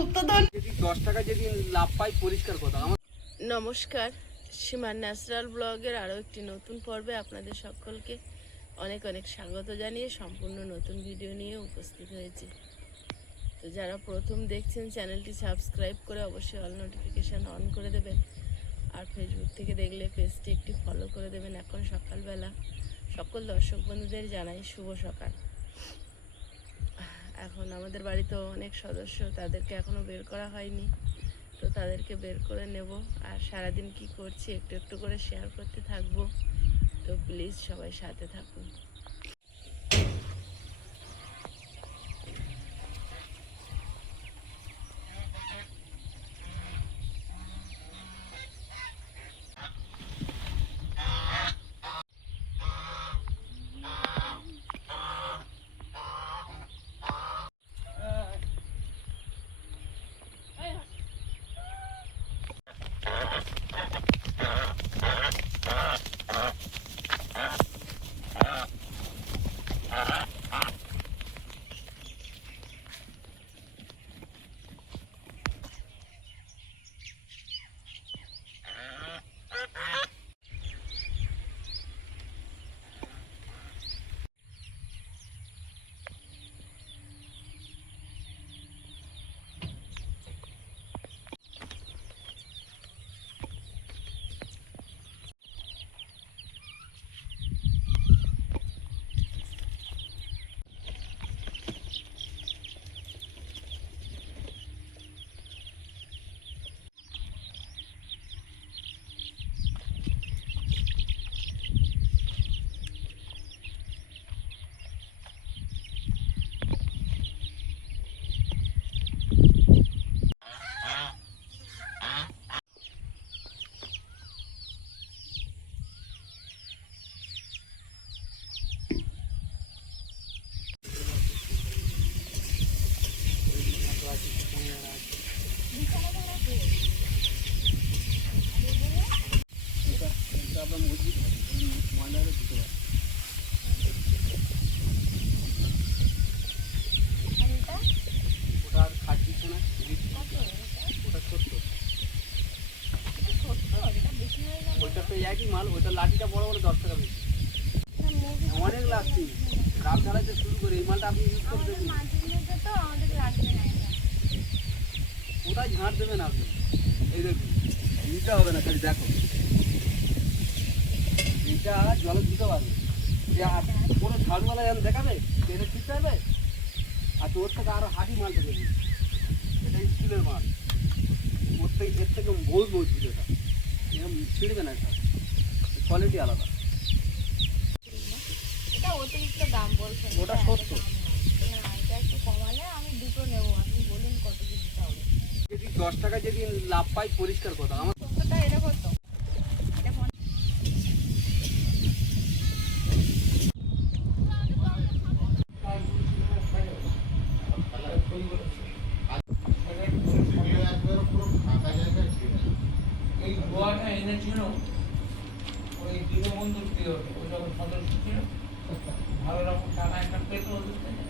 গুপ্তধন যদি 10 টাকা যদি লাভ পাই পরিষ্কার কথা। নমস্কার, সীমার ন্যাচারাল ব্লগের আরও একটি নতুন পর্বে আপনাদের সকলকে অনেক অনেক স্বাগত জানিয়ে সম্পূর্ণ নতুন ভিডিও নিয়ে উপস্থিত হয়েছি। তো যারা প্রথম দেখছেন চ্যানেলটি সাবস্ক্রাইব করে অবশ্যই অল নোটিফিকেশান অন করে দেবেন, আর ফেসবুক থেকে দেখলে পেজটি একটি ফলো করে দেবেন। এখন সকালবেলা সকল দর্শক বন্ধুদের জানাই শুভ সকাল। এখন আমাদের বাড়িতে অনেক সদস্য, তাদেরকে এখনও বের করা হয়নি, তো তাদেরকে বের করে নেব। আর সারাদিন কি করছি একটু একটু করে শেয়ার করতে থাকবো, তো প্লিজ সবাই সাথে থাকুন। একই মাল, ওইটা লাঠিটা বড় বড় 10 টাকা বেশি, অনেক লাগছে। রাত ঢালাইতে শুরু করে এই মালটা আপনি ইউজ করে দেখুন, কোথায় ঝাঁট দেবেন আপনি। এই দেখুন, নিতে হবে না, খালি দেখো এইটা জলে দিতে পারবে। কোনো ঝাড়ুওয়ালা যেন দেখাবে এটা ঠিক পাবে। আর তোর থেকে আরো হাঁটি মালটা দেবে, এটা স্টিলের মাল, ওর থেকে এর থেকে বহুত মজবুত। এটা এরকম ছিঁড়বে না, এটা কোয়ালিটি আলাদা। এটা অতিরিক্ত দাম বলছেন, ওটা 70। না এটা একটু কমালে আমি দুটো নেব, আপনি বলুন কত কি দিতে হবে। যদি 10 টাকা যদি লাভ পাই পরিষ্কার কথা। আমার কতটা এটা কত? এটা এই গোয়াটা এনেছিল ওই দীনবন্ধুর প্রিয়, ও যখন সদস্য ছিল ভালো রকম টাকা একটা পেত ওদের থেকে।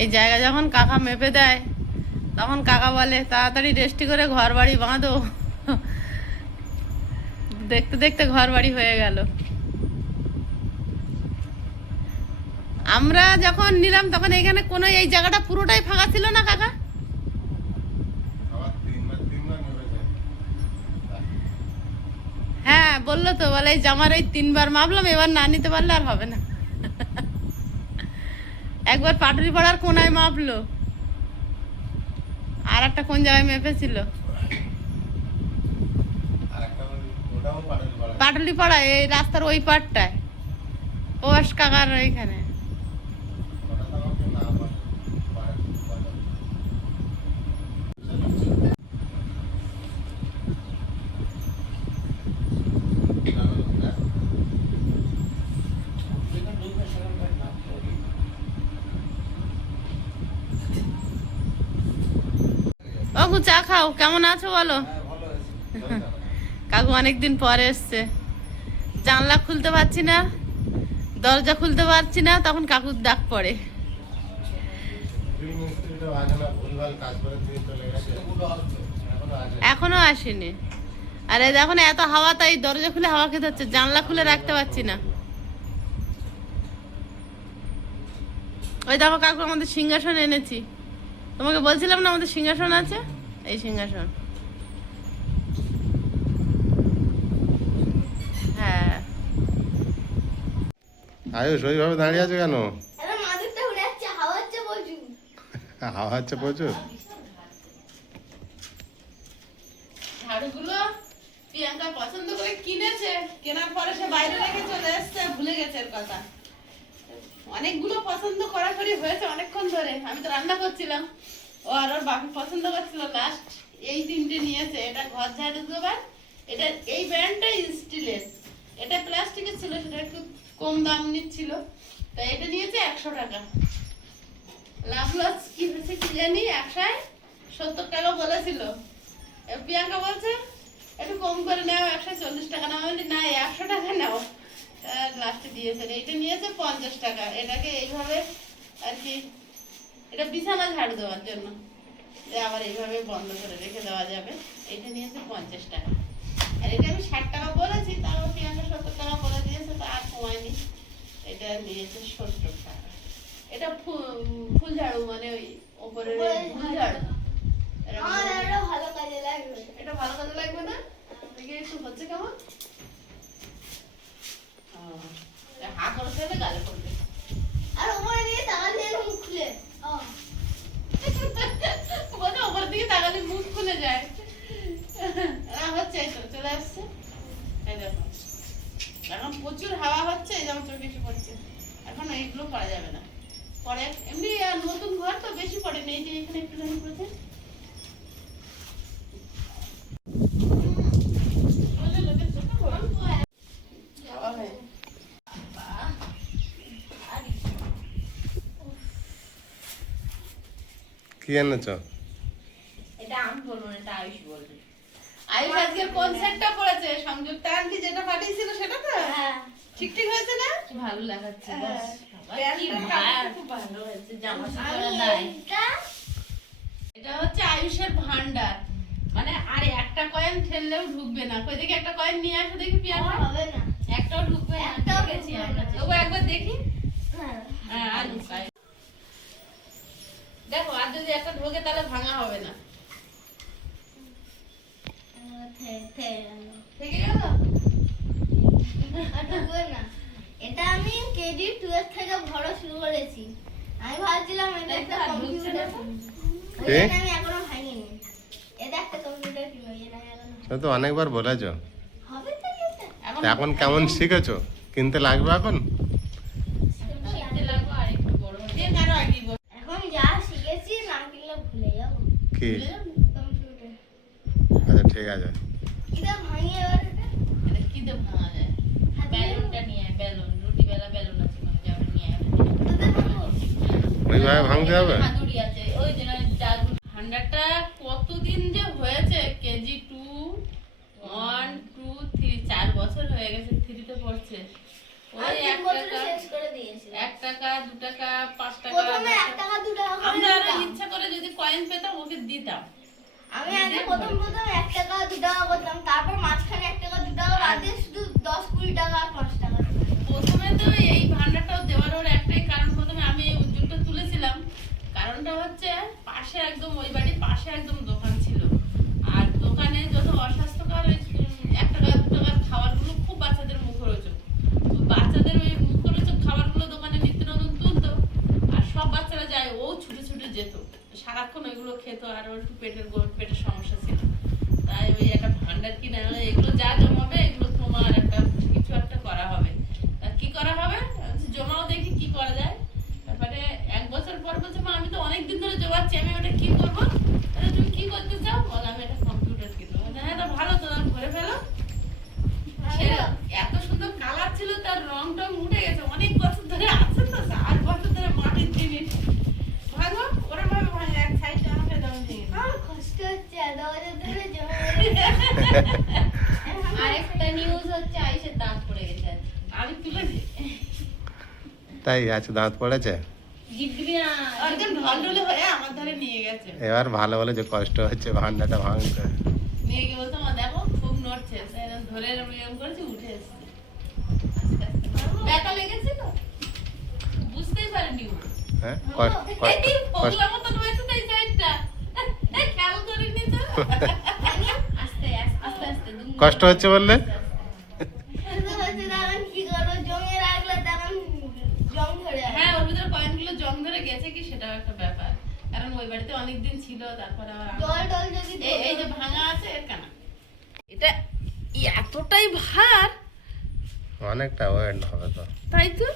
এই জায়গা যখন কাকা মেপে দেয় তখন কাকা বলে তাড়াতাড়ি রেস্টি করে ঘর বাড়ি বাঁধো। দেখতে দেখতে ঘর বাড়ি হয়ে গেল। আমরা যখন নিলাম তখন এইখানে কোনো এই জায়গাটা পুরোটাই ফাঁকা ছিল না কাকা। হ্যাঁ বললো তো, বলে এই জামার এই 3বার মাপলাম, এবার না নিতে পারলে আর হবে না। একবার পাটুলি পাড়ার কোনায় মাপলো, আর একটা কোন জায়গায় মেপেছিল, পাটুলি পাড়া এই রাস্তার ওই পাড়টায়, প্রবাস কাকার ওইখানে। কাকু চা খাও, কেমন আছো বলো। কাকু অনেকদিন পরে এসছে, জানলা খুলতে পারছি না, দরজা খুলতে পারছি না, তখন কাকুর ডাক পড়ে। এখনো আসেনি। আরে দেখো না, এত হাওয়া, তাই দরজা খুলে হাওয়া খেতে হচ্ছে, জানলা খুলে রাখতে পারছি না। ওই দেখো কাকু, আমাদের সিংহাসন এনেছি। তোমাকে বলছিলাম না আমাদের সিংহাসন আছে, এই সিংহাসন। হ্যাঁ। আয়ুষ ওইভাবে দাঁড়িয়ে আছে কেন? আরে মাদুরটা উড়ে যাচ্ছে, হাওয়া হচ্ছে প্রচুর। হাওয়া হচ্ছে প্রচুর। ঝাড়ুগুলো প্রিয়াঙ্কা পছন্দ করে কিনেছে, কেনার পরে সে বাইরে রেখে চলে এসছে, ভুলে গেছে এর কথা। অনেকগুলো পছন্দ করাকরি হয়েছে অনেকক্ষণ ধরে, আমি তো রান্না করছিলাম, ও আর ওর বাপি পছন্দ করছিল, লাস্ট এই তিনটে নিয়েছে। এটা ঘর ঝাড়ু দেবার, এটা এই ব্র্যান্ডটা স্টিলের, এটা প্লাস্টিকের ছিল, সেটা একটু কম দাম নিচ্ছিল, তাই এটা নিয়েছে 100 টাকা। লাভ লস কি হয়েছে কি জানি, 170 টাকা বলেছিল। প্রিয়াঙ্কা বলছে একটু কম করে নাও, 140 টাকা নাও। আমি বলি না, 100 টাকা নাও। লাস্টে দিয়েছে, এটা নিয়েছে 50 টাকা। এটাকে এইভাবে আর কি, এটা বিছানা ঝাড়ু দেওয়ার জন্য, যে আবার এইভাবে বন্ধ করে রেখে দেওয়া যাবে। এটা নিয়েছে 50 টাকা। আর এটা আমি 60 টাকা বলেছি, তাও প্রিয়াঙ্কা 70 টাকা বলে দিয়েছে, তা আর কমায়নি। এটা নিয়েছে 70 টাকা। এটা ফুল ঝাড়ু, মানে ওই ওপরের ফুল ঝাড়ু। আমার এটা ভালো কাজে লাগবে। এটা ভালো কাজে লাগবে না? দেখি একটু হচ্ছে কেমন। হা করে ফেলে গালে পড়বে। আর ওপরে দিয়ে তাকালে মুখ খুলে। বলে ওপর দিকে তাকালে মুখ খুলে যায়। হচ্ছে, এই তো চলে আসছে। এই দেখো, এখন প্রচুর হাওয়া হচ্ছে, এই যেমন চোখে এসে পড়ছে। এখন এইগুলো করা যাবে না, পরে এমনি নতুন ঘর তো বেশি পড়েনি, এই যে এখানে একটুখানি পড়েছে। কি এনেছ? এটা আমি বলবো না, এটা আয়ুষ বলবে। আয়ুষ আজকে কোন সেটটা পড়েছে? সংযুক্ত আন্টি যেটা পাঠিয়েছিল সেটা তো? হ্যাঁ। ঠিক ঠিক হয়েছে না? ভালো লাগাচ্ছে হ্যাঁ। খুব ভালো হয়েছে, জামা আমি কাপড় নাই। এটা হচ্ছে আয়ুষের ভান্ডার, মানে আর একটা কয়েন ঠেললেও ঢুকবে না। কই দেখি একটা কয়েন নিয়ে আসো দেখি পিয়ানো। হবে না। একটাও ঢুকবে না। একটাও দেখেছি ঢুকবে আমরা। না। তবু একবার দেখি। হ্যাঁ। হ্যাঁ, আর ঢুকাই। দেখো, আর যদি একটা ঢোকে তাহলে ভাঙা হবে না। ঠিক গেল? আর ঢুকবে না। এটা আমি কেজি 2 থেকে ভরা শুরু করেছি। আমি ভাবছিলাম এটা একটা কম্পিউটার। কে? আমি এখনো ভাঙিনি। এটা একটা কম্পিউটার কিনবো, এটা আমি এখনো সে তো অনেকবার বলেছ। হবে তো এটা। এখন কেমন শিখেছো? কিনতে লাগবে এখন? শিখতে লাগবো আর একটু বড় হলে। দিয়ে কারো আগে বল। এখন যা শিখেছি না কিনলে ভুলে যাবো। কি? কম্পিউটার। আচ্ছা ঠিক আছে। এটা ভাঙিয়ে এবার এটা এটা কি দিয়ে ভাঙা যায়? হাতে নিয়ে বেলুনটা নিয়ে আয়, বেলুন, রুটি বেলা বেলুন আছে, মানে যাবে নিয়ে আয়। ওটাতে ভাঙবো। ওইভাবে ভাঙতে হবে? হাতুড়ি আছে, ওই যে জাদু। ভান্ডারটা কতদিন যে হয়েছে, কেজি 2, 1, 2, 3, 4 বছর হয়ে গেছে, 3-তে পড়ছে। আর ওই 3 1 বছরে টাকা, শেষ করে দিয়েছি। 1 টাকা, 2 টাকা, 5 টাকা, প্রথমে 10 1 টাকা 2 টাকা করে আমরা আরো দিতাম। ইচ্ছা করে যদি কয়েন পেতাম ওকে দিতাম। আমি আগে প্রথম 1 টাকা 2 টাকা করতাম, তারপর মাঝখানে 1 টাকা 2 টাকা বাদ দিয়ে শুধু 10-20 টাকা আর 5 টাকা। প্রথমে তো এই ভান্ডারটাও দেওয়ার ওর একটাই কারণ, প্রথমে আমি এই উদ্যোগটা তুলেছিলাম। কারণটা হচ্ছে পাশে একদম, ওই বাড়ির পাশে একদম দোকান ছিল, আর দোকানে যত অস্বাস্থ্যকর ওই 1 টাকা 2 টাকার খাবারগুলো খুব বাচ্চাদের মুখরোচক। তো বাচ্চাদের ওই মুখরোচক খাবারগুলো দোকানে নিত্য নতুন তুলতো, আর সব বাচ্চারা যায়, ও ছুটে ছুটে যেত, সারাক্ষণ ওইগুলো খেত, আর ওর একটু পেটের সমস্যা ছিল। তাই ওই একটা ভান্ডার কিনে আনলে এগুলো যা জমাবে এগুলো তোমার একটা কিছু একটা করা হবে। তা কি করা হবে? জমাও দেখি কি করা যায়। তারপরে 1 বছর পর বলছে, মা আমি তো অনেকদিন ধরে জমাচ্ছি, আমি ওটা কি করবো? তাহলে তুমি কি করতে চাও? বল আমি একটা কম্পিউটার কিনবো। হ্যাঁ, তা ভালো, তো ভরে ফেলো। সে এত সুন্দর কালার ছিল, তার রং টং উঠে গেছে, অনেক বছর ধরে আছে তো, 8 বছর ধরে মাটির জিনিস। ভালো ওরা ভাবে ভাই এক সাইডে আমাকে দাম দিয়ে আমার কষ্ট হচ্ছে তাই আছে, দাঁত পড়েছে। গিফট দিবি না একজন ঢলঢলে হয়ে আমার ধারে নিয়ে গেছে, এবার ভালো বলে যে কষ্ট হচ্ছে ভান্ডাটা ভাঙতে। নিয়ে গিয়ে বলতো মা দেখো খুব নড়ছে, তাই এরকম ধরে এরকম করেছি, উঠে এসছে আস্তে আস্তে। ব্যথা লেগেছিল, বুঝতেই পারেনি ও। হ্যাঁ এই পগলা মতন হয়েছে তো এই সাইডটা, খেয়াল করিনি তো। আস্তে আস্তে আস্তে কষ্ট হচ্ছে বললে? শুধু হচ্ছে তখন কি করবো, জমে রাখলে তখন জং ধরে যাবে। হ্যাঁ ওর ভিতরে কয়েনগুলো জং ধরে গেছে কি সেটাও একটা ব্যাপার, কারণ ওই বাড়িতে অনেকদিন ছিল, তারপরে আবার জল টল যদি এই যে ভাঙা আছে এর কানা, এটা এতটাই ভার, অনেকটা ওয়েট হবে তো। তাই তো।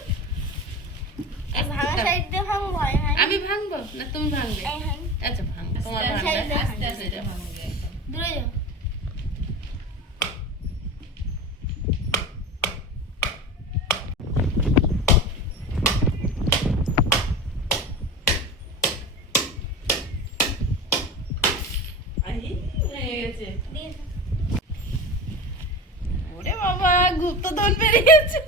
ভাঙা সাইড দিয়ে ভাঙবো, হয় হয় আমি ভাঙবো না তুমি ভাঙবে? এই হয়। আচ্ছা ভাঙবো, তোমার আস্তে ভাঙবে, আস্তে আস্তে আস্তে ভাঙবে। দূরে যাও। হয়ে গেছে। দিয়ে দাও। ওরে বাবা গুপ্তধন বেরিয়েছে।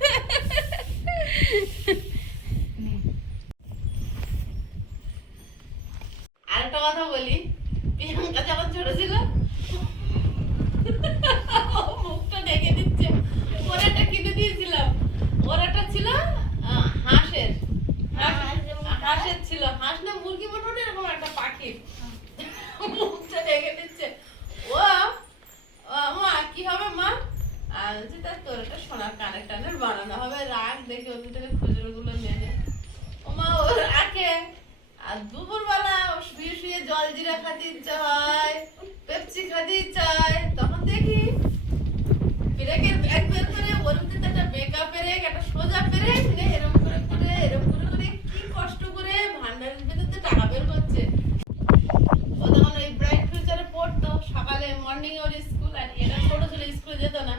আরেকটা কথা বলি, প্রিয়াঙ্কা যখন ছোট ছিল ও মুখটা ঢেকে দিচ্ছে, ওর একটা কিনে দিয়েছিলাম, ওর একটা ছিল হাঁসের, হাঁসের ছিল, হাঁস না মুরগি মোটামুটি এরকম একটা পাখির, মুখটা ঢেকে দিচ্ছে। ও মা কি হবে মা? আর বলছি তা তোর একটা সোনার কানের টানের বানানো হবে, রাখ দেখি ওদের থেকে খুচরো গুলো নিয়ে যায়। ও মা ও রাখে, আর দুপুরবেলা শুয়ে শুয়ে জল জিরা খাতে ইচ্ছা হয়, পেপসি খাতে ইচ্ছা হয়, তখন দেখি পেরেকের ব্যাগ বের করে ওর ভিতরে একটা বেঁকা পেরেক, একটা সোজা পেরেক, এরকম করে করে এরকম করে করে কি কষ্ট করে ভান্ডারের ভেতর টাকা বের করছে। ও তখন ওই ব্রাইট ফিউচারে পড়তো, সকালে মর্নিং ওর স্কুল, আর এটা ছোট ছিল স্কুলে যেত না,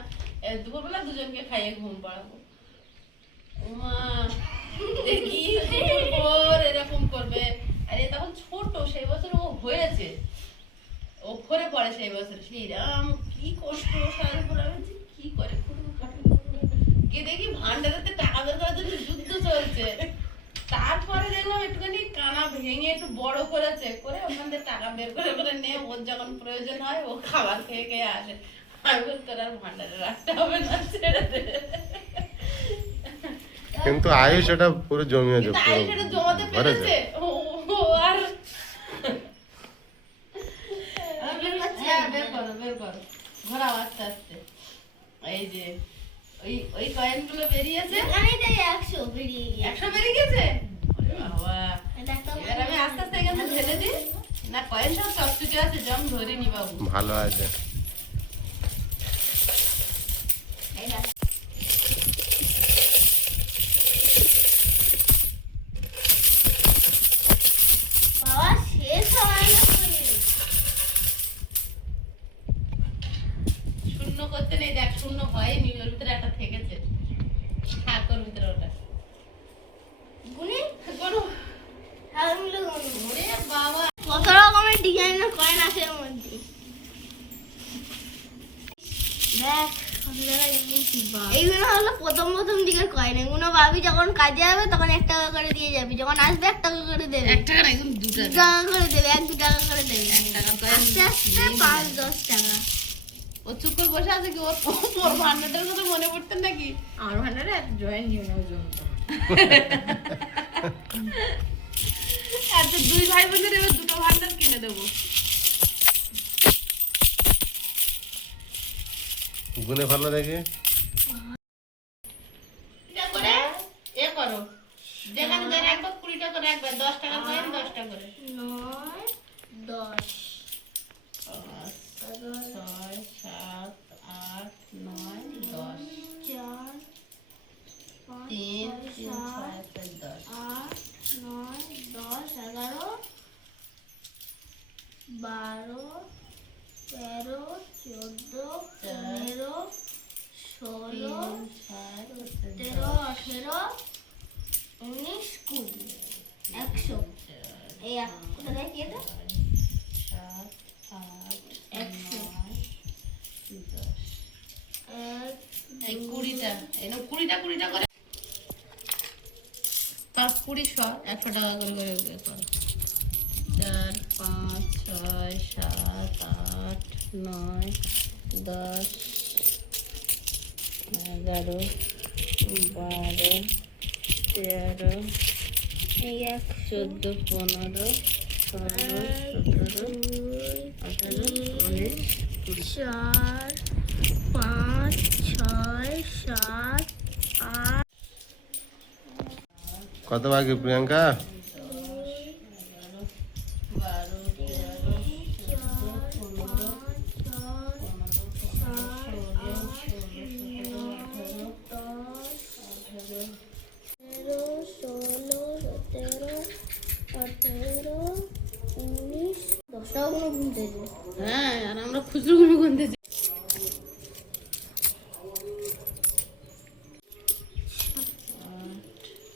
দুপুরবেলা দুজনকে খাইয়ে ঘুম পাড়াবো। মা দেখি দুপুর এরকম করবে, আর এ তখন ছোট, সেই বছর ও হয়েছে, ও ফোরে পড়ে সেই বছর, সেই রাম কি কষ্ট সারা দুপুর, আমি বলছি, কি করে গিয়ে দেখি ভান্ডারেতে টাকা বের করার জন্য যুদ্ধ চলছে। তারপরে দেখলাম একটুখানি কানা ভেঙে একটু বড় করেছে, করে ওখান থেকে টাকা বের করে করে নিয়ে ওর যখন প্রয়োজন হয় ও খাবার খেয়ে খেয়ে আসে। আমি বলি তোর আর ভান্ডারে রাখতে হবে না, ছেড়ে দে। কিন্তু আয়ুষ এটা পুরো জমিয়েছে, কিন্তু আয়ুষ এটা জমাতে পেরেছে, ও আর বের করছি। হ্যাঁ, বের করো বের করো, ঘোরাও আস্তে আস্তে। এই যে ওই কয়েনগুলো বেরিয়েছে, এখানেই তাই 100 বেরিয়ে গিয়ে। 100 বেরিয়ে গেছে। ওরে বাবা, এটা একটা এবার আমি আস্তে আস্তে এখানে ঢেলে দিই, না কয়েন সব চকচকে আছে, জং ধরিনি বাবু। ভালো আছে। এই দেখো। বাবা শেষ হয় না কই? শূন্য করতে নেই, দেখ শূন্য হয়নি, ওর ভিতরে একটা থেকেছে, থাক ওর ভিতরে ওটা। গুনি করো। হালগুলো গুনি। ওরে বাবা, কত রকমের ডিজাইনের কয়েন আছে এর মধ্যে। দেখ এইগুলো হলো প্রথম প্রথম দিকের কয়েন, এগুলো ভাবি যখন কাজে যাবে তখন 1 টাকা করে দিয়ে যাবি, যখন আসবে 1 টাকা করে দেবে, 1 টাকা না এখন 2 2 টাকা। টাকা করে দেবে, 1-2 টাকা করে দেবে, 1 টাকা কয়েন আস্তে আস্তে 5-10 টাকা। ও চুপ করে বসে আছে কি, ওর ভান্ডারটার কথা মনে পড়তেন নাকি? আমার ভান্ডারে জয়েন নিও না জমতো। আচ্ছা 2 ভাই বোনের এবার 2টো ভান্ডার কিনে দেবো। গুনে ভালো দেখি। এটা করে এ করো, যেখানে যে রাখবো 20 টাকা করে রাখবে, 10 টাকা কয়েন 10 টাকা করে। 9, 10, 5, 6, 7, 8, 9, 10, 4, 5, 3, 3, 6, 6, 10। 8, 9, 10, 11, 12, 13, 14, 15, 16, 17, 18, 19, 20, 100। এই কোথায় কি এটা? 7, 8, 100। 9, 10। 1, এই 20টা, এই নাও 20টা করে। তার 20 100 100 টাকা করে করে বের করো। 4 5 6 7 8 9 10 11 12 13 এই এক 14 15 16 17 18 19 4 5 6 7 8 কত বাকি প্রিয়াঙ্কা? 10টাও কোনো গুনতেছে। হ্যাঁ, আর আমরা খুচরো গুলো গুনতেছি।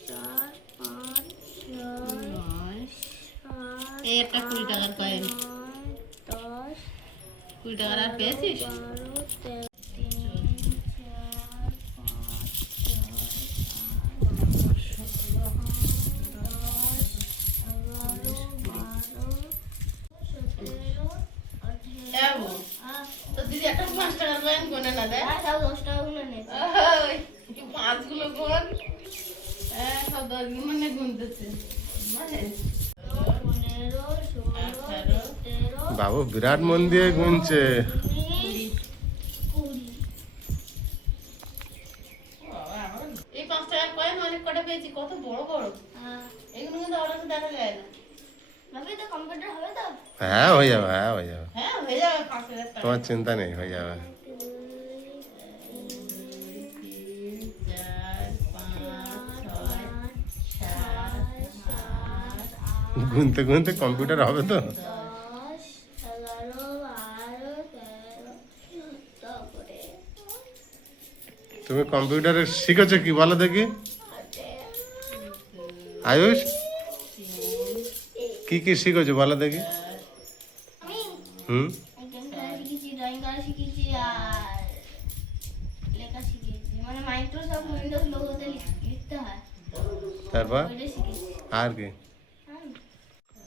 4 5 6 এই একটা 20 টাকার কয়েন। 10 20 টাকার আর পেয়েছিস? 12 13 যাবো। তো দিদি একটা 5 টাকার কয়েন গুনে না দেয়? 10টাও গুলো নে। ওই, একটু 5 গুলো গুন। হ্যাঁ, সব 10 মানে গুনতেছে। মানে 15 16 17 বাবু বিরাট মন দিয়ে গুনছে। 19 20 বাবা, এই 5 টাকার কয়েন অনেক কটা পেয়েছি, কত বড় বড়। এগুলো কিন্তু অনেক দেখা যায় না। ভাবি তো কম্পিউটার হবে তো? হ্যাঁ হয়ে যাবে, হ্যাঁ হয়ে যাবে, হ্যাঁ, হয়ে যাবে 5,000 টাকা। তোমার চিন্তা নেই, হয়ে যাবে। 2 3 4 5 6 7 8 গুনতে গুনতে কম্পিউটার হবে তো? 10 11 12 13 তারপরে তুমি কম্পিউটারে শিখেছো কি বলো দেখি? আয়ুষ কি কি শিখেছো বলো দেখি? আমি হুম, গেম খেলা শিখেছি, ড্রয়িং করা শিখেছি আর লেখা শিখেছি। মানে মাইক্রোসফট উইন্ডোজ লোগোতে লিখতে হয়, তারপর ওইটা শিখেছি। আর কি?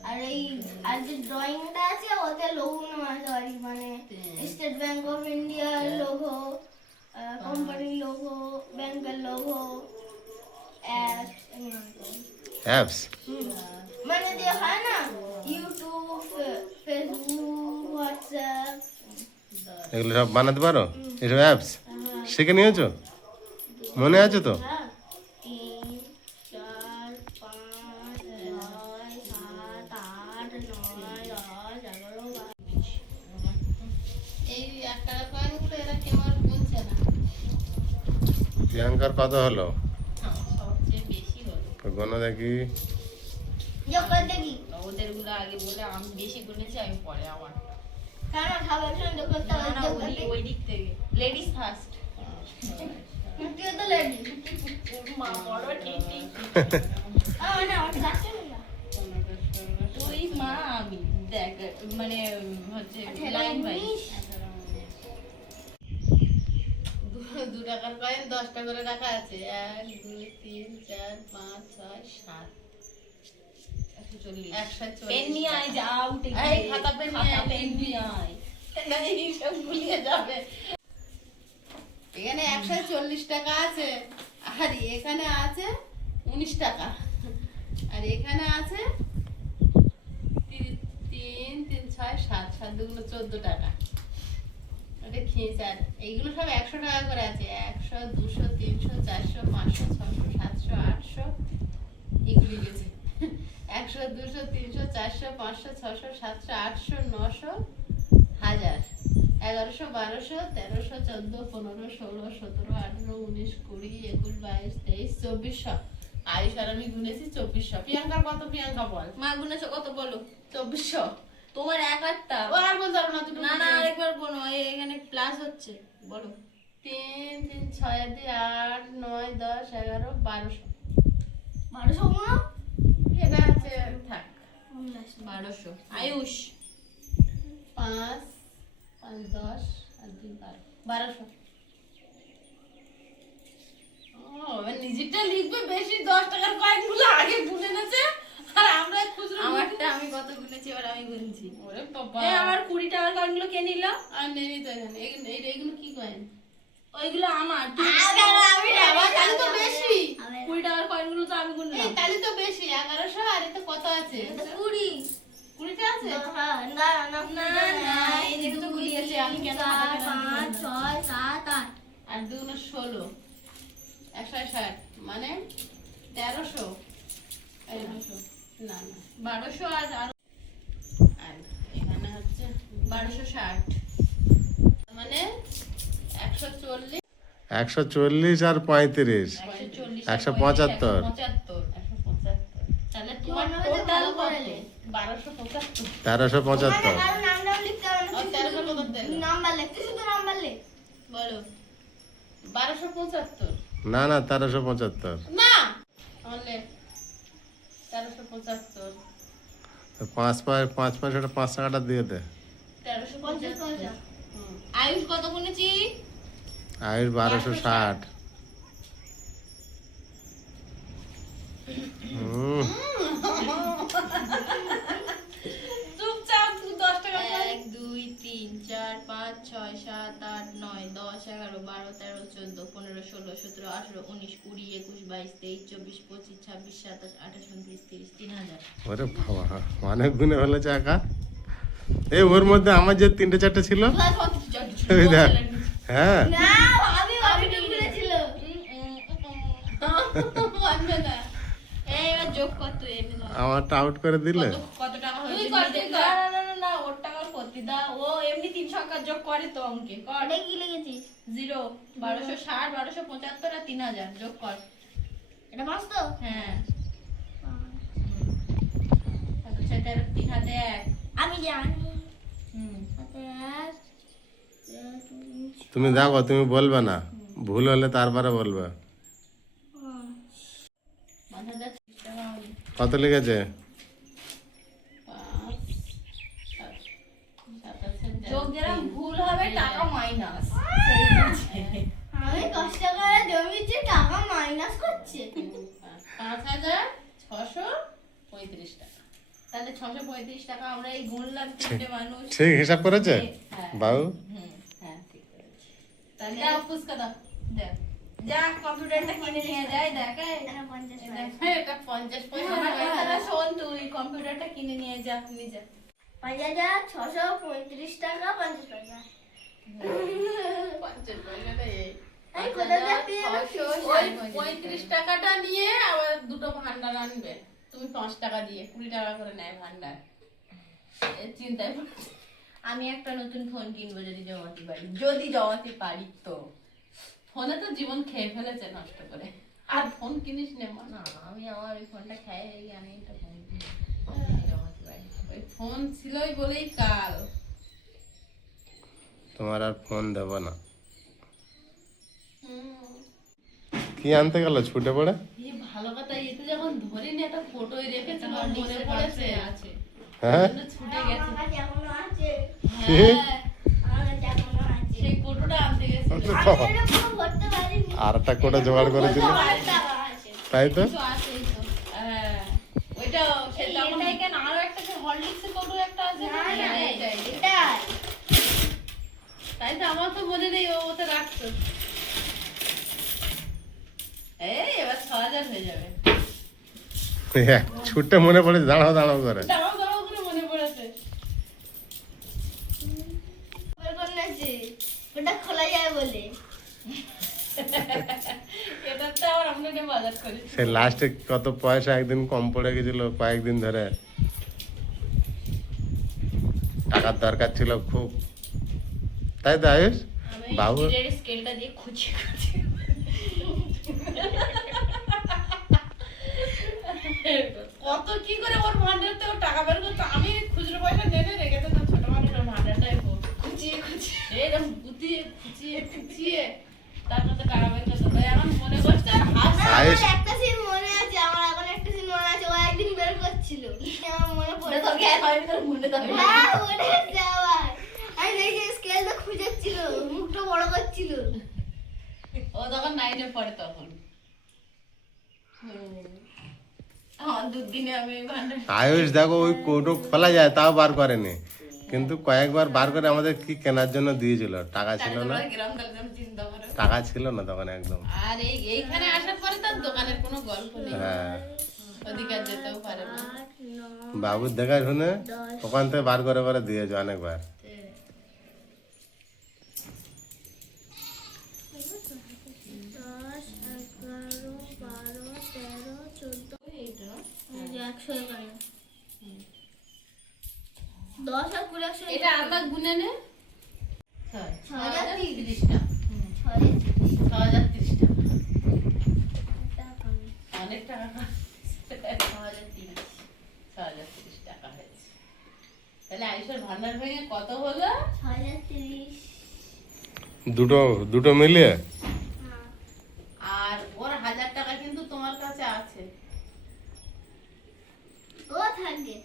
আর এই আর যে ড্রয়িংটা আছে ওতে লোগো বানাতে পারি, মানে স্টেট ব্যাংক অফ ইন্ডিয়ার লোগো, কোম্পানির লোগো, ব্যাংকের লোগো, অ্যাপ, অ্যাপস? মানে যে হয় না ইউটিউব, ফেসবুক, হোয়াটসঅ্যাপ। এগুলো সব বানাতে পারো? এসব অ্যাপস শিখে নিয়েছো? মনে আছে তো? হ্যাঁ, 3 4 5 6 7 8 9 10 11 12। এই 1 টাকার কয়েনগুলো এরা কেউ আর গুনছে না। প্রিয়াঙ্কার কত হলো? সবচেয়ে বেশি হলো গোনো দেখি। যখন দেখি ওদের গুলো আগে বলে আমি বেশি গুনেছি, আমি পরে আমার কেন খাবার সময় যখন না না ওই দিক থেকে লেডিস ফার্স্ট। তুই তো লেডি মা বড় ঠিক ঠিক মানে আমার কাছে না। তুই মা আমি দেখ মানে হচ্ছে 18 লাইন বাই 2 টাকার কয়েন 10টা করে রাখা আছে। 1 2 3 4 5 6 7 140। পেন নিয়ে আয় যা উঠে এই খাতা পেন নিয়ে আয়, পেন নিয়ে আয় এই সব ভুলিয়ে যাবে। এখানে 140 টাকা আছে, আর এখানে আছে 19 টাকা, আর এখানে আছে 3 3 6 7 7 দুগুলো 14 টাকা। ওটা খেয়েছে। আর এইগুলো সব 100 টাকা করে আছে। 100 200 300 400 500 600 700 800 এগুলি গেছে। 100 200 300 400 500 600 700 800 900 1000 1100 1200 1300 14 15 16 17 18 19 20 21 22 23 2400। আয়ুষ আর আমি গুনেছি 2400। প্রিয়াঙ্কার কত? প্রিয়াঙ্কা বল। মা গুনেছো কত বলো? 2400। তোমার এক একটা ও আর বলতে পারো না, দুটো না না আরেকবার বলো, এখানে প্লাস হচ্ছে বলো। 3 3 6 2 8 9 10 11 1200। 1200 গুণ এটা আছে থাক 1200 আয়ুষ 5 5 10 আর 2 12 1200। ও আমি ডিজিটটা লিখবে বেশি, 10 টাকার কয়েনগুলো আগে গুনে নেছে আর আমরা খুচরো আমারটা আমি কত গুনেছি এবার আমি গুনছি। ওরে বাবা, এই আমার 20 টাকার কয়েনগুলো কে নিল? আর নেই তো এখানে এইগুলো কি কয়েন? ওইগুলো আমার। বাবা, তাহলে তো বেশি। 20 টাকার কয়েনগুলো তো আমি এই গুনলাম। তাহলে তো বেশি, 1100 আর এতে কত আছে? 20টা আছে? না না না না এই যে তো গুলিয়েছে, আমি কেন হাতে করে 5 6 7 8 আর 2 গুণ 16, 160 মানে 1300। এই না, না না 1200 আর আর এখানে হচ্ছে 1260 মানে 140, 140 আর 35, 140 175। 175। তাহলে তোমার মনে হচ্ছে টোটাল ভালো কত? করেলে। 1275। 1375। কারো নাম নাম লিখতে হবে না, আর 1375 দিল। নাম্বার লিখতে, শুধু নাম্বার লিখ। বলো 1275। না না 1375। না তাহলে 1375, 5 পয়সাটা 5 টাকাটা দিয়ে দে। 1375। আয়ুষ কত গুনেছি? আয়ুষ 1260। চুপচাপ 10 টাকা 1 2 3 4 5 6 7 8 9 10 11 12 13 14 15 16 17 18 19 20 21 22 23 24 25 26 27 28 29 30 3000। ওরে বাবা, অনেক গুণে ফেলেছে একা। এই ওর মধ্যে আমার যে 3টে 4টে ছিল, ওই দেখ। হ্যাঁ না ভাবি ভাবি বলেছিল। মানবে না। এই এবার যোগ কর তুই এমনি কর। আমারটা আউট করে দিলে। কত টাকা তুই হয়েছে? কর, তুই কর। না না না না ওর টাকার করতি দা, ও এমনি 3 সংখ্যা যোগ করে তো অঙ্কে কর। এটা কি লিখেছিস? 0 1260 1275 আর 3000 যোগ কর। এটা মাস তো? হ্যাঁ সেটা 3 হাতে 1। আমি জানি। হুম হাতে এক, তুমি দেখো, তুমি বলবে না, ভুল হলে তারপরে বলবে। 5000 টাকা হবে। কত লিখেছে? 5 7 যোগ যেরকম ভুল হবে টাকা মাইনাস। আমি কষ্ট করে জমিয়েছি, টাকা মাইনাস করছে। 5635 টাকা। তাহলে 635 টাকা আমরা এই গুনলাম 3টে মানুষ। ঠিক হিসাব করেছে হ্যাঁ বাবু? হ্যাঁ ঠিক করেছি। তাহলে দাও ফুসকা দাও। দেখ যা কম্পিউটারটা কিনে নিয়ে যাই দেখ এই। এটা 50 এই পয়সা। দেখ। হ্যাঁ, এটা 50 পয়সা আমার হয়ে কথাটা গেল। শোন, তুই কম্পিউটারটা কিনে নিয়ে যা নিজে। 5635 টাকা 50 পয়সা। 50 পয়সাটা এই। এই কোথা থেকে পেয়ে ওই 35 টাকাটা নিয়ে আবার দুটো ভান্ডার আনবে। তুমি 5 টাকা দিয়ে 20 টাকা করে নেয় ভান্ডার। এই চিন্তায় পড়েছি। আমি একটা নতুন ফোন কিনবো যদি জমাতে পারি, যদি জমাতে পারি তো। ফোনে তো জীবন খেয়ে ফেলেছে নষ্ট করে। আর ফোন কিনিস নে মা। না আমি আমার ওই ফোনটা খেয়ে আমি একটা ফোন কিনবো জমাতে পারি। ওই ফোন ছিলই বলেই কাল। তোমার আর ফোন দেব না। কি আনতে গেল ছুটে পড়ে? এই ভালো কথা, এতে যখন ধরিনি একটা ফটোই রেখেছে, আমার মনে পড়েছে। আছে হ্যাঁ জন্য ছুটে গেছে। আমার কাছে এখনো আছে। হ্যাঁ, আমার কাছে এখনো আছে। সেই ফটোটা আনতে গেছিল। আমি এটা পুরো ভরতে পারিনি। আর একটা কোটা জোগাড় করেছিল, আমার টাকা আছে। তাই তো? কিছু আছেই তো। হ্যাঁ, ওইটাও সে তখন এটাই কেন আরো একটা হরলিক্সের কৌটো একটা আছে না, না, এটাই। এটাই। তাই তো, আমার তো মনে নেই, ও ওতে রাখতো। এই এবার 6000 হয়ে যাবে। ছুটে মনে পড়ে, দাঁড়াও দাঁড়াও করে। দাঁড়াও দাঁড়াও করে মনে পড়েছে। বের করে নিয়েছি। ওটা খোলা যায় বলে। এটা তো আবার আমরা নিয়ে বাজার করি। সে লাস্টে কত পয়সা একদিন কম পড়ে গেছিল, কয়েকদিন ধরে টাকার দরকার ছিল খুব, তাই তো আয়ুষ? আমি বাবু স্টিলের স্কেলটা দিয়ে খুঁজে খুঁজে কত কি করে ওর ভান্ডার থেকে টাকা বের করতো, আমি খুচরো পয়সা নেনে রেখে দিতাম ছোট মানুষের ভান্ডারটাই খুঁচিয়ে খুঁচিয়ে এরকম গুতিয়ে খুঁচিয়ে খুঁচিয়ে তারপর তো টাকা বের করতো। তাই এখন মনে করছে আর হাসি। আয়ুষ আমার একটা সিন মনে আছে, আমার এখন একটা সিন মনে আছে, ও একদিন বের করছিল। আমার মনে পড়ে। তোর জ্ঞান হয় তোর মনে থাকে হ্যাঁ, মনে আছে আমার। আমি দেখি স্কেলটা খুঁজেছিল, মুখটা বড় করছিল। ও তখন 9-এ পড়ে তখন। আমার দুদিনে আমি ওই ভান্ডার আয়ুষ দেখো ওই কৌটো খোলা যায় তাও বার করেনি, কিন্তু কয়েকবার বার করে আমাদের কি কেনার জন্য দিয়েছিল, টাকা ছিল না, গ্রাম তাহলে তুমি চিন্তা করো। টাকা ছিল না তখন একদম। আর এইখানে আসার পরে তার দোকানের কোনো গল্প নেই, হ্যাঁ, ওদিকে আর যেতেও পারে না। 8, 9, বাবুর দেখা শুনে ওখান থেকে বার করে করে দিয়েছে অনেকবার। 10, 11, 12, 13, 14, এইটা এই যে 100 এখানে। 10 আর 20, 100 এটা আলাদা গুনে নে। 6030 টা 6030 6030 টাকা। টাকা কমে। অনেক টাকা 6030 টাকা হয়েছে। তাহলে আয়ুষের ভান্ডার ভেঙে কত হলো? 6030 দুটো মিলিয়ে হ্যাঁ। আর ওর 1000 টাকা কিন্তু তোমার কাছে আছে। ও থাকবে।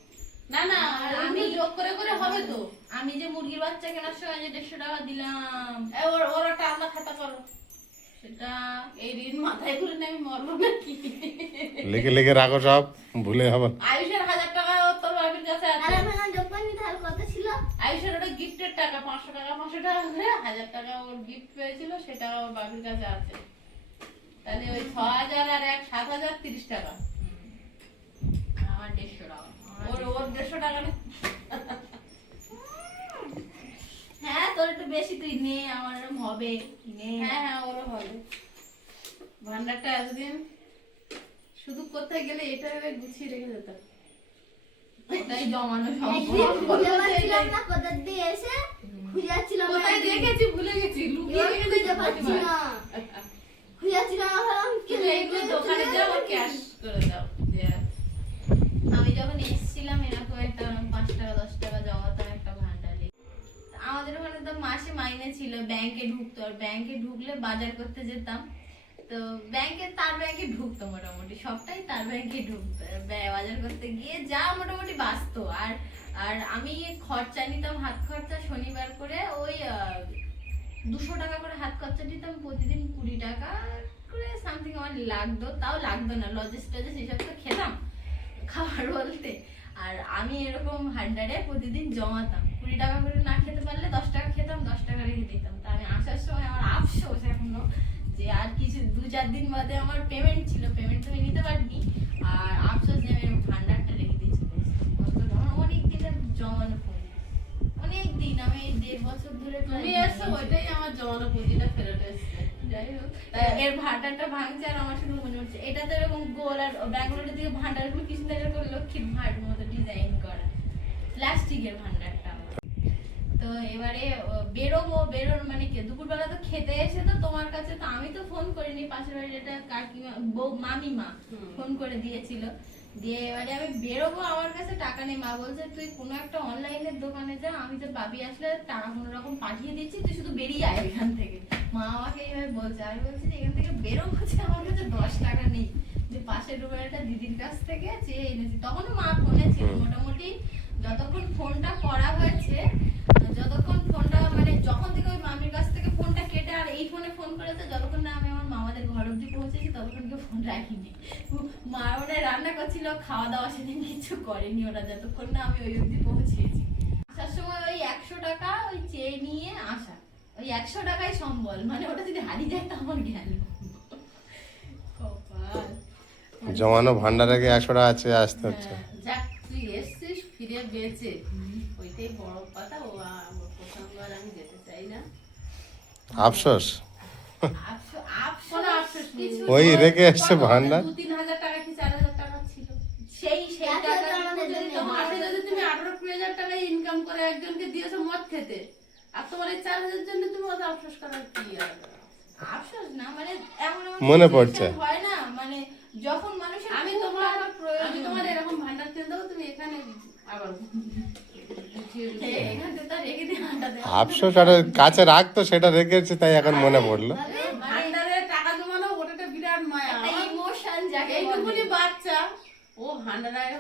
না না, আমি যোগ করে করে হবে তো। আমি যে মুরগির বাচ্চা কেনার সময় যে 150 টাকা দিলাম, ওর একটা আলাদা খাতা করো। সেটা এই ঋণ মাথায় করে নিয়ে আমি মরবো নাকি? লিখে লিখে রাখো, সব ভুলে হবে না। আয়ুষের 1000 টাকা তোর বাবির কাছে আর আছে। আমি যখন তার কত ছিল? আয়ুষের ওটা গিফটের টাকা, 500 টাকা 500 টাকা করে 1000 টাকা ওর গিফট পেয়েছিল, সেটা ওর বাবির কাছে আছে। তাহলে ওই 6000 আর 7030 টাকা। আমার 150 টাকা। ওর 150 টাকা না। হ্যাঁ তোর একটু বেশি, তুই নে, আমার এরকম হবে নে। হ্যাঁ হ্যাঁ, ওরও হবে। ভান্ডারটা এতদিন শুধু কোথায় গেলে এটা ভেবে গুছিয়ে রেখে যেতাম। ওটাই জমানো একদিন খুঁজে পাচ্ছিলাম সম্পদ। না, কোথা দিয়ে এসে খুঁজাচ্ছিলাম না, কোথায় রেখেছি ভুলে গেছি, লুকিয়ে এবার রেখেছি খুঁজে পাচ্ছি না। খুঁজাচ্ছিলাম, ভাবলাম কিন্তু এইগুলো দোকানে যাও আর ক্যাশ করে দাও। আমি যখন এসেছিলাম এরকম একটা 5 টাকা 10 টাকা জমাতাম একটা ভান্ডারে। আমাদের ওখানে তো মাসে মাইনে ছিল, ব্যাংকে ঢুকতো, আর ব্যাংকে ঢুকলে বাজার করতে যেতাম। তো তার ব্যাংকে ঢুকতো মোটামুটি সবটাই তার ব্যাংকে ঢুকতো। বাজার করতে গিয়ে যা মোটামুটি বাঁচতো। আর আর আমি খরচা নিতাম, হাত খরচা শনিবার করে ওই 200 টাকা করে হাত খরচা দিতাম প্রতিদিন, 20 টাকা করে সামথিং আমার লাগতো। তাও লাগতো না, লজেস টজেস এসব তো খেতাম খাবার বলতে। আর আমি এরকম ভান্ডারে প্রতিদিন জমাতাম, 20 টাকা করে না খেতে পারলে 10 টাকা খেতাম, 10 টাকা রেখে দিতাম। তা আমি আসার সময় আমার আফসোস এখনো যে আর কিছু 2-4 দিন বাদে আমার পেমেন্ট ছিল, পেমেন্ট তো আমি নিতে পারিনি। আর আফসোস যে আমি ভান্ডারটা রেখে দিয়েছি। আমার অনেক দিনের জমানো পুঁজি, অনেক দিন, আমি 1.5 বছর ধরে তুমি এসছো, ওইটাই আমার জমানো পুঁজিটা ফেরত এসছে। যাই হোক, এর ভান্ডারটা ভাঙছে আর আমার শুধু মনে হচ্ছে এটা তো এরকম গোল, আর ব্যাঙ্গালোরের দিকে ভান্ডারগুলো কি সুন্দর এরকম লক্ষ্মীর ভাঁড়ের মতো ডিজাইন করা, প্লাস্টিকের ভান্ডারটা আমার। তো এবারে বেরোর মানে কি, দুপুরবেলা তো খেতে এসে তো তোমার কাছে তো আমি তো ফোন করিনি, পাশের বাড়ির এটা কাকিমা মামিমা ফোন করে দিয়েছিল। দিয়ে এবারে আমি বেরোবো, আমার কাছে টাকা নেই। মা বলছে তুই কোনো একটা অনলাইনের দোকানে যা, আমি তো বাবি আসলে টাকা কোনো রকম পাঠিয়ে দিচ্ছি, তুই শুধু বেরিয়ে আয় এখান থেকে। মা আমাকে এইভাবে বলছে। আমি বলছি যে এখান থেকে বেরোবো, আমার কাছে 10 টাকা নেই, যে পাশের রুমের একটা দিদির কাছ থেকে চেয়ে এনেছি। তখনও মা ফোনে ছিল মোটামুটি, যতক্ষণ ফোনটা করা হয়েছে, যতক্ষণ ফোনটা মানে যখন থেকে ওই মামির কাছ থেকে ফোনটা কেটে আর এই ফোনে ফোন করেছে, যতক্ষণ না আমি আমার মামাদের ঘর অব্দি পৌঁছেছি ততক্ষণ কেউ ফোন রাখিনি। মা ওরা রান্না করছিল, খাওয়া দাওয়া সেদিন কিছু করেনি ওরা, যতক্ষণ না আমি ওই অব্দি পৌঁছেছি। আসার সময় ওই 100 টাকা ওই চেয়ে নিয়ে আসা, ওই 100 টাকাই সম্বল, মানে ওটা যদি হারিয়ে যায় তো আমার গেল কপাল। জমানো ভান্ডারে 100 টাকা আছে আসতে হচ্ছে। যাক, তুই এসছিস ফিরে বেঁচে, ওইটাই বড় কথা। ও প্রথমবার আমি যেতে চাই না। আফসোস কোনো আফসোস নেই। ওই রেখে এসছে ভান্ডার। 2-3 হাজার টাকা কি 4,000 টাকা ছিল, সেই টাকা টাকা আমাদের জন্য মাসে যদি তুমি 18-20 হাজার টাকা ইনকাম করে একজনকে দিয়েছো মদ খেতে, আর তোমার এই 4,000 জন্য তুমি অত আফসোস করার কি আছে? আফসোস না, মানে এমন মনে পড়ছে। হয় না, মানে যখন মানুষের আমি তোমার এরকম ভান্ডার কিনে দেবো, তুমি এখানে আবার এখানে তো রেখে দিয়ে আড্ডা দেবো। আফসোস আর কাছে রাখতো, সেটা রেখেছে তাই এখন মনে পড়লো। ভান্ডারে টাকা জমানো ওটা একটা বিরাট মায়া। ইমোশন যাকে এইটুকুনি বাচ্চা, ও ভান্ডার আগে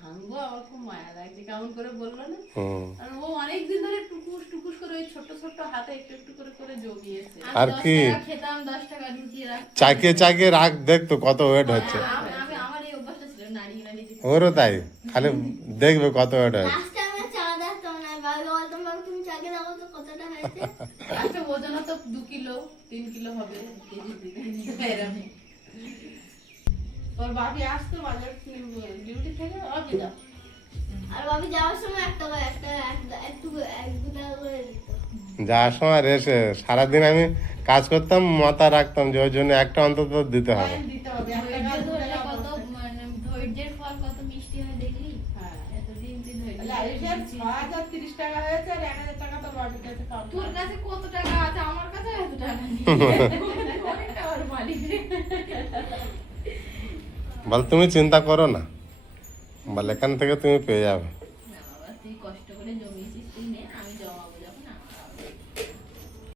ভাঙবো, আমার খুব মায়া লাগছে, কেমন করে বললো না। হুম। আর ও অনেকদিন ধরে টুকুস টুকুস করে ওই ছোট ছোট হাতে একটু একটু করে করে জমিয়েছে। আর কি? 10 টাকা খেতাম, 10 টাকা ঢুকিয়ে রাখতাম। চাকিয়ে চাকিয়ে রাখ, দেখতো কত ওয়েট হচ্ছে। আমি আমার এই অভ্যাসটা ছিল, নাড়িয়ে নাড়িয়ে দিতাম। ওরও তাই, খালি দেখবে কত ওয়েট হচ্ছে। লাস্ট টাইমে চা দেখতাম না, বাবা বলতাম বাবা তুমি চাকে দাও তো কতটা হয়েছে। একটা ওজন তো 2 কিলো 3 কিলো হবে, কেজি দিতে এরকম। তোর বাপি আসতো বাজার ডিউটি থেকে, অবি দাও। আর বাবা যাওয়ার সময় একটু এক দু টাকা করে দিত। যাওয়ার সময় রেসে সারাদিন আমি কাজ করতাম, মাথা রাখতাম যে ওই জন্য একটা অন্তত দিতে হবে। দিতে হবে, একটা ধৈর্য কাজ ধরলে কত মানে ধৈর্যের ফল কত মিষ্টি হয় দেখলি। হ্যাঁ। এতদিন তুই ধৈর্য তাহলে আরিফের 6,030 টাকা হয়েছে, আর 1,000 টাকা তো বাড়ির কাছে পাবো। তোর কাছে কত টাকা আছে, আমার কাছে এত টাকা নেই। অনেকটা ওর মালিক। বল তুমি চিন্তা করো না, বল এখান থেকে তুমি পেয়ে যাবে।